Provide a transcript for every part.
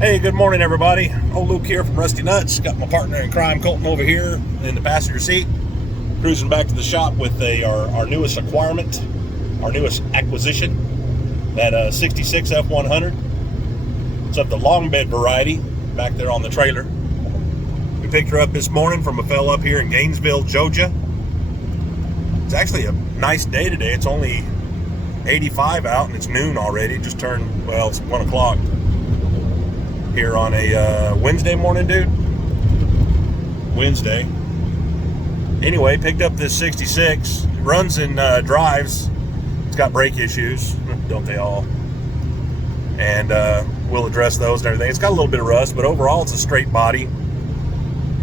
Hey, good morning, everybody. Old Luke here from Rusty Nuts. Got my partner in crime, Colton, over here in the passenger seat. Cruising back to the shop with our newest acquirement, our newest acquisition, that 66 F100. It's of the longbed variety, back there on the trailer. We picked her up this morning from a fella up here in Gainesville, Georgia. It's actually a nice day today. It's only 85 out and it's noon already. It just turned, well, it's 1 o'clock. Here on a Wednesday morning, dude. Wednesday. Anyway, picked up this 66. It runs and drives. It's got brake issues, don't they all? And we'll address those and everything. It's got a little bit of rust, but overall it's a straight body.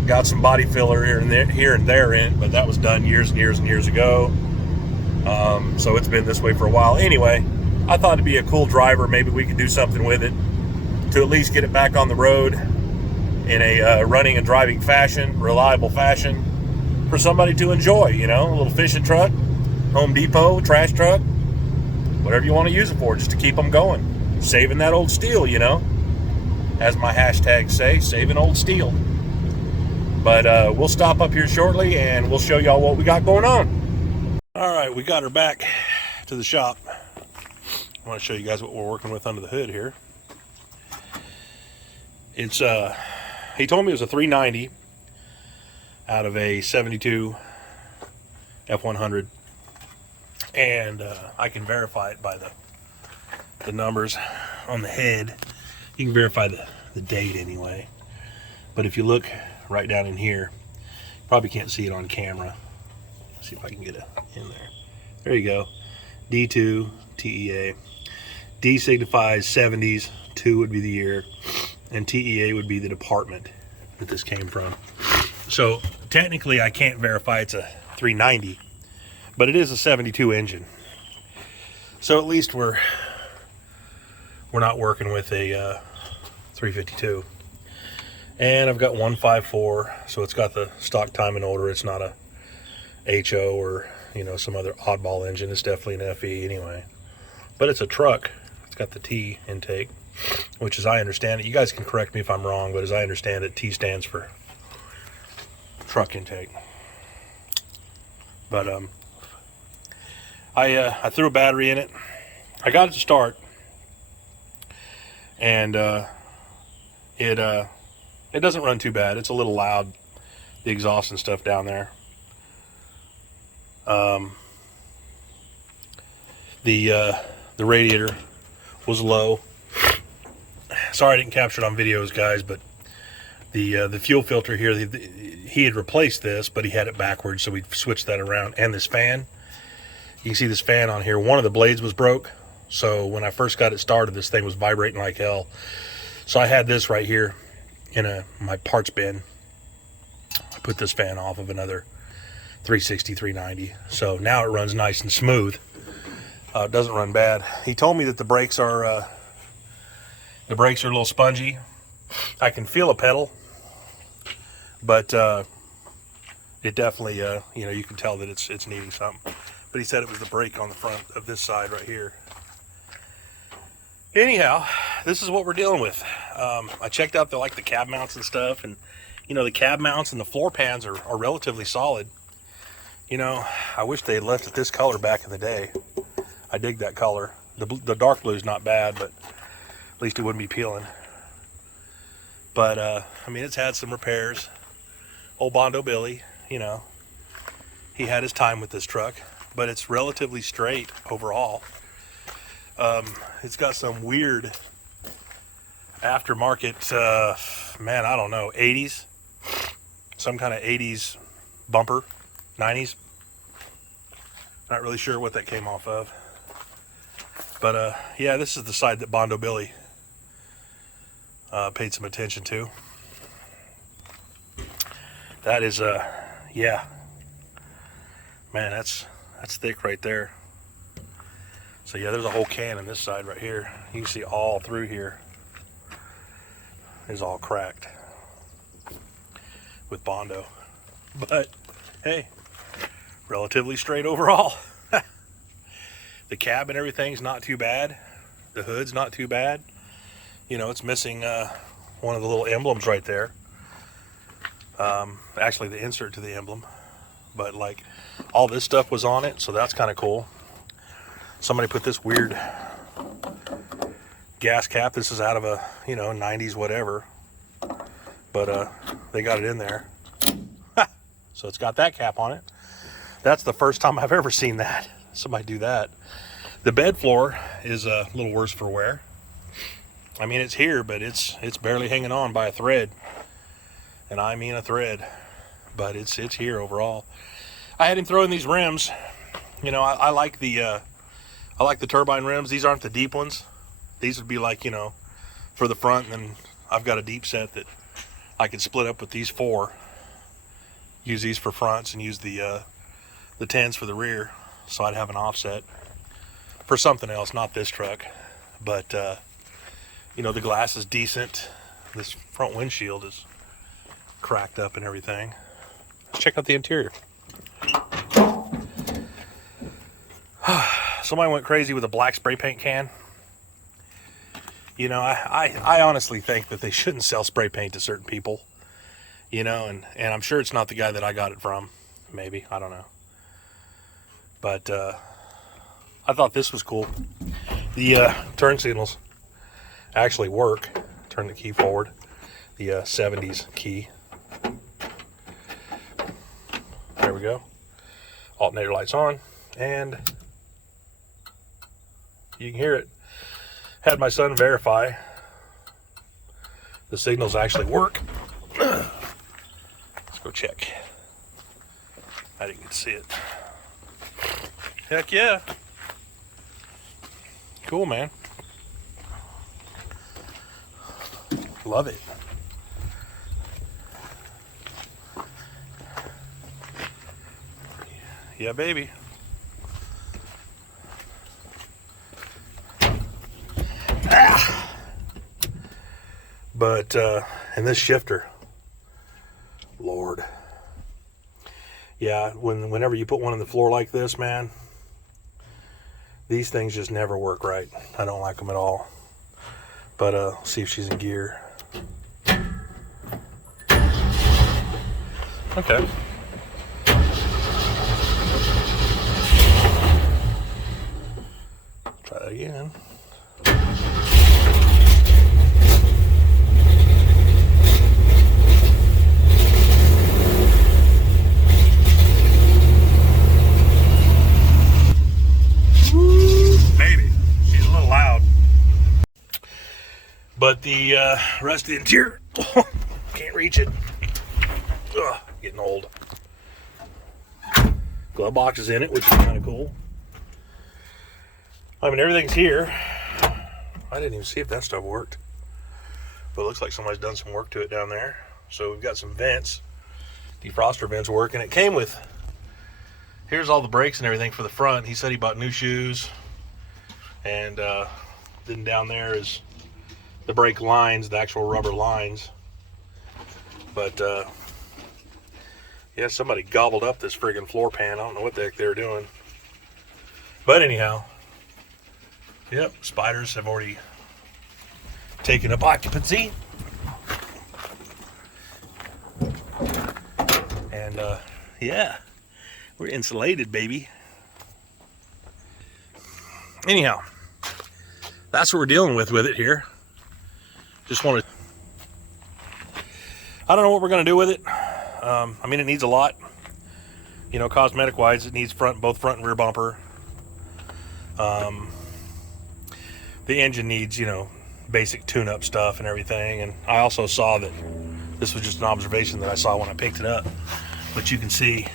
Got some body filler here and there in, but that was done years and years and years ago. So it's been this way for a while. Anyway, I thought it'd be a cool driver. Maybe we could do something with it to at least get it back on the road in a running and driving fashion, reliable fashion, for somebody to enjoy, you know, a little fishing truck, Home Depot, trash truck, whatever you want to use it for, just to keep them going. Saving that old steel, you know, as my hashtags say, saving old steel. But we'll stop up here shortly and we'll show y'all what we got going on. All right, we got her back to the shop. I want to show you guys what we're working with under the hood here. It's he told me it was a 390 out of a 72 F100, and I can verify it by the numbers on the head. You can verify the date anyway, but if you look right down in here, you probably can't see it on camera. Let's see if I can get it in there. There you go. D2 TEA. D signifies 70s, 2 would be the year, and TEA would be the department that this came from. So technically I can't verify it's a 390, but it is a 72 engine. So at least we're not working with a 352. And I've got 154, so it's got the stock time and order. It's not a HO or, you know, some other oddball engine. It's definitely an FE anyway. But it's a truck. It's got the T intake, which, as I understand it, you guys can correct me if I'm wrong, but as I understand it, T stands for truck intake. But I threw a battery in it. I got it to start, and it doesn't run too bad. It's a little loud, the exhaust and stuff down there. The radiator was low. Sorry I didn't capture it on videos, guys, but the fuel filter here, he had replaced this, but he had it backwards, so we switched that around. And this fan, you can see this fan on here, one of the blades was broke, so when I first got it started, this thing was vibrating like hell. So I had this right here in my parts bin. I put this fan off of another 360, 390, so now it runs nice and smooth. It doesn't run bad. He told me that the brakes are a little spongy. I can feel a pedal, but it definitely, you know, you can tell that it's needing something. But he said it was the brake on the front of this side right here. Anyhow, this is what we're dealing with. I checked out the cab mounts and stuff, and you know, the cab mounts and the floor pans are relatively solid. You know, I wish they had left it this color back in the day. I dig that color. The dark blue is not bad, but at least it wouldn't be peeling. But I mean, it's had some repairs. Old Bondo Billy, you know, he had his time with this truck, but it's relatively straight overall. It's got some weird aftermarket, man, I don't know, 80s, some kind of 80s bumper, 90s. Not really sure what that came off of. But yeah, this is the side that Bondo Billy paid some attention to. That is yeah, man, that's thick right there. So yeah, there's a whole can in this side right here. You can see all through here is all cracked with Bondo. But hey, relatively straight overall. The cab and everything's not too bad. The hood's not too bad. You know, it's missing one of the little emblems right there. Actually, the insert to the emblem. But like, all this stuff was on it, so that's kind of cool. Somebody put this weird gas cap. This is out of a, you know, 90s whatever. But they got it in there. So it's got that cap on it. That's the first time I've ever seen that. Somebody do that. The bed floor is a little worse for wear. I mean, it's here, but it's barely hanging on by a thread. And I mean a thread. But it's here overall. I had him throw in these rims. You know, I like the turbine rims. These aren't the deep ones. These would be like, you know, for the front, and then I've got a deep set that I could split up with these 4. Use these for fronts and use the 10s for the rear, so I'd have an offset for something else, not this truck. But you know, the glass is decent. This front windshield is cracked up and everything. Let's check out the interior. Somebody went crazy with a black spray paint can. You know, I honestly think that they shouldn't sell spray paint to certain people. You know, and I'm sure it's not the guy that I got it from. Maybe, I don't know. But I thought this was cool. The turn signals actually work. Turn the key forward. The 70s key. There we go. Alternator lights on. And you can hear it. Had my son verify the signals actually work. Let's go check. I didn't get to see it. Heck yeah. Cool, man. Love it. Yeah, baby. But, and this shifter, Lord. Yeah, whenever you put one on the floor like this, man, these things just never work right. I don't like them at all. But, see if she's in gear. Okay. Try that again. But the rest of the interior, can't reach it. Ugh, getting old. Glove box is in it, which is kind of cool. I mean, everything's here. I didn't even see if that stuff worked. But it looks like somebody's done some work to it down there. So we've got some vents. Defroster vents work. And it came with, here's all the brakes and everything for the front. He said he bought new shoes. And then down there is the brake lines, the actual rubber lines. But yeah, somebody gobbled up this friggin' floor pan. I don't know what the heck they were doing. But anyhow, yep, spiders have already taken up occupancy. And yeah, we're insulated, baby. Anyhow, that's what we're dealing with it here. Just wanted, I don't know what we're going to do with it. I mean, it needs a lot. You know, cosmetic wise, it needs both front and rear bumper. The engine needs, you know, basic tune-up stuff and everything. And I also saw that this was just an observation that I saw when I picked it up. But you can see,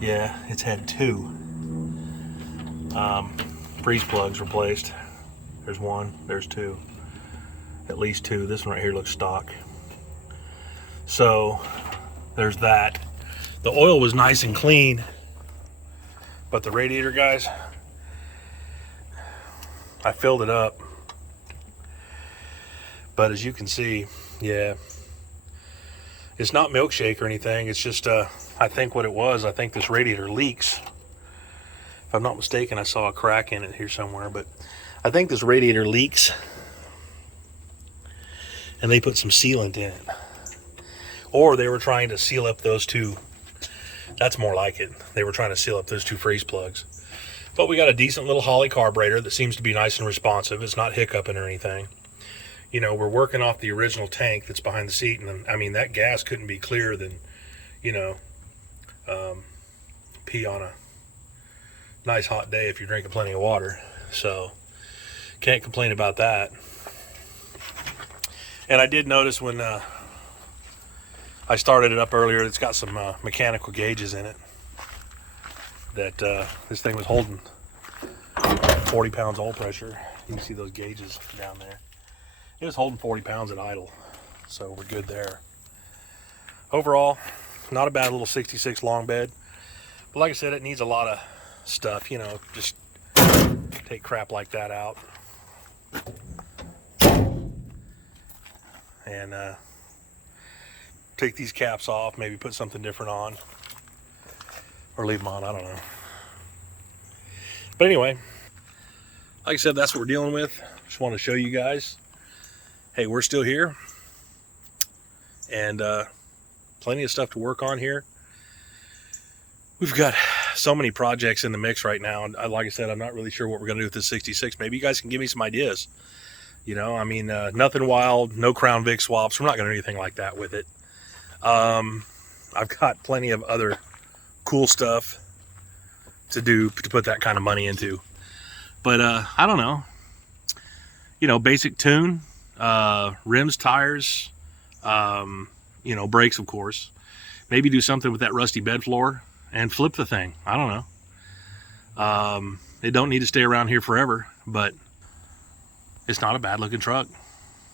yeah, it's had 2 freeze plugs replaced. There's 1, there's 2. At least 2. This one right here looks stock. So there's that. The oil was nice and clean, but the radiator, guys, I filled it up. But as you can see, yeah, it's not milkshake or anything. It's just I think what it was, I think this radiator leaks. If I'm not mistaken, I saw a crack in it here somewhere, but I think this radiator leaks. and they put some sealant in it. Or they were trying to seal up those two. That's more like it. They were trying to seal up those two freeze plugs. But we got a decent little Holley carburetor that seems to be nice and responsive. It's not hiccuping or anything. You know, we're working off the original tank that's behind the seat, and I mean, that gas couldn't be clearer than, you know, pee on a nice hot day if you're drinking plenty of water. So can't complain about that. And I did notice when I started it up earlier, it's got some mechanical gauges in it that this thing was holding 40 pounds oil pressure. You can see those gauges down there. It was holding 40 pounds at idle, so we're good there. Overall, not a bad little 66 long bed, but like I said, it needs a lot of stuff, you know, just take crap like that out and take these caps off, maybe put something different on, or leave them on, I don't know. But anyway, like I said, that's what we're dealing with. Just want to show you guys, hey, we're still here, and plenty of stuff to work on here. We've got so many projects in the mix right now, and like I said, I'm not really sure what we're going to do with this 66. Maybe you guys can give me some ideas. You know, I mean, nothing wild, no Crown Vic swaps. We're not going to do anything like that with it. I've got plenty of other cool stuff to do to put that kind of money into. But I don't know. You know, basic tune, rims, tires, you know, brakes, of course. Maybe do something with that rusty bed floor and flip the thing. I don't know. It don't need to stay around here forever, but it's not a bad looking truck.